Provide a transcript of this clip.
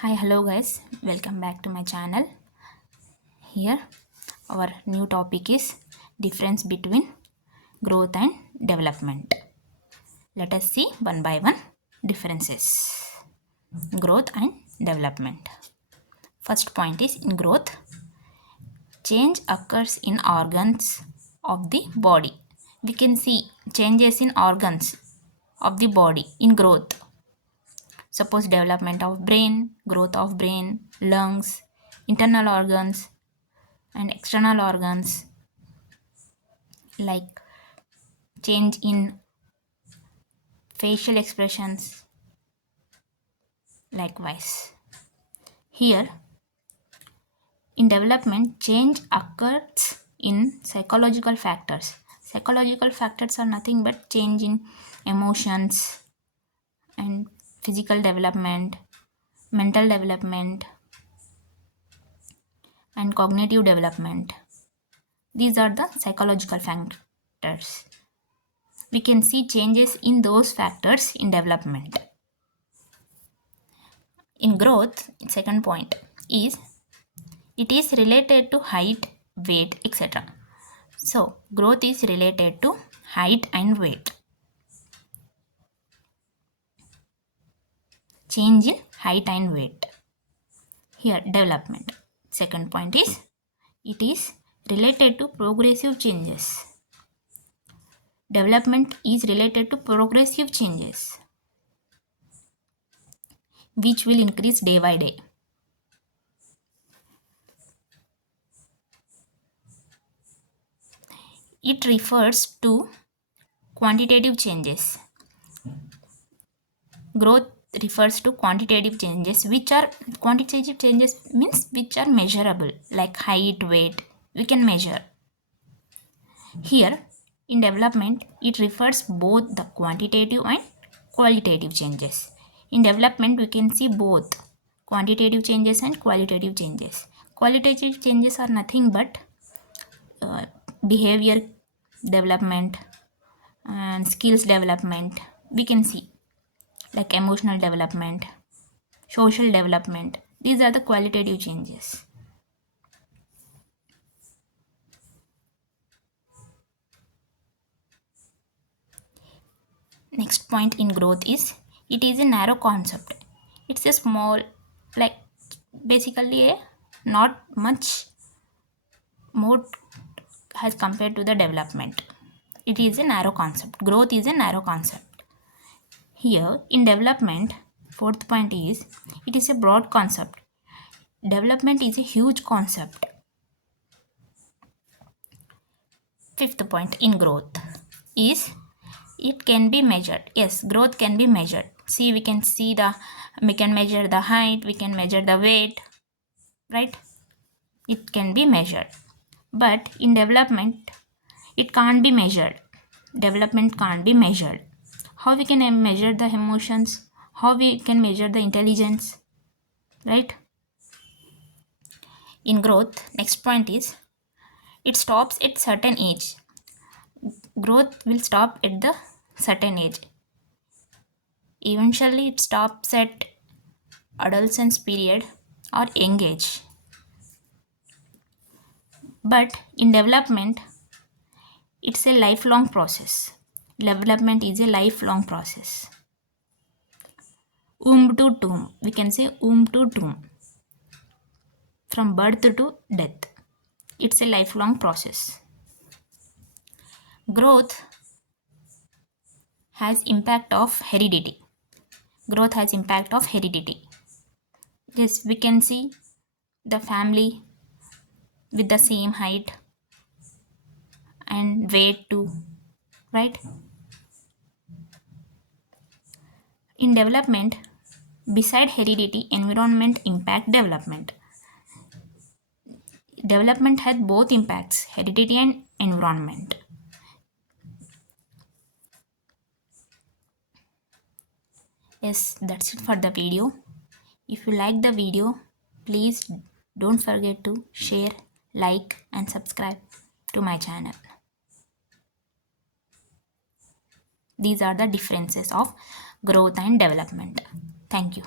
Hi, hello guys, welcome back to my channel. Here our new topic is difference between growth and development. Let us see one by one differences. Growth and development. First point is in growth, change occurs in organs of the body. We can see changes in organs of the body in growth. Suppose development of brain, growth of brain, lungs, internal organs, and external organs like change in facial expressions. Likewise, here in development, change occurs in psychological factors. Psychological factors are nothing but change in emotions and physical development, mental development, and cognitive development. These are the psychological factors. We can see changes in those factors in development. In growth, second point is it is related to height, weight, etc. So, growth is related to height and weight. Change in height and weight. Here, development. Second point is it is related to progressive changes. Development is related to progressive changes which will increase day by day. It refers to quantitative changes. Growth refers to quantitative changes which are quantitative changes means which are measurable like height, weight, we can measure. Here in development it refers both the quantitative and qualitative changes. In development we can see both quantitative changes and qualitative changes. Qualitative changes are nothing but behavior development and skills development we can see like emotional development, social development. These are the qualitative changes. Next point in growth is it is a narrow concept. It's a small, like basically a not much more as compared to the development. It is a narrow concept. Growth is a narrow concept. Here in development, fourth point is it is a broad concept. Development is a huge concept. Fifth point in growth is it can be measured. Yes, growth can be measured. See, we can measure the height, we can measure the weight, right? It can be measured. But in development, it can't be measured. Development can't be measured. How we can measure the emotions? How we can measure the intelligence, right? In growth, next point is it stops at certain age. Growth will stop at the certain age. Eventually, it stops at adolescence period or young age. But in development, it's a lifelong process. Development is a lifelong process. Womb to tomb. We can say womb to tomb. From birth to death. It's a lifelong process. Growth has impact of heredity. Growth has impact of heredity. Yes, we can see the family with the same height and weight too, right? In development, beside heredity, environment impact development. Development has both impacts, heredity and environment. Yes, that's it for the video. If you like the video, please don't forget to share, like and subscribe to my channel. These are the differences of growth and development. Thank you.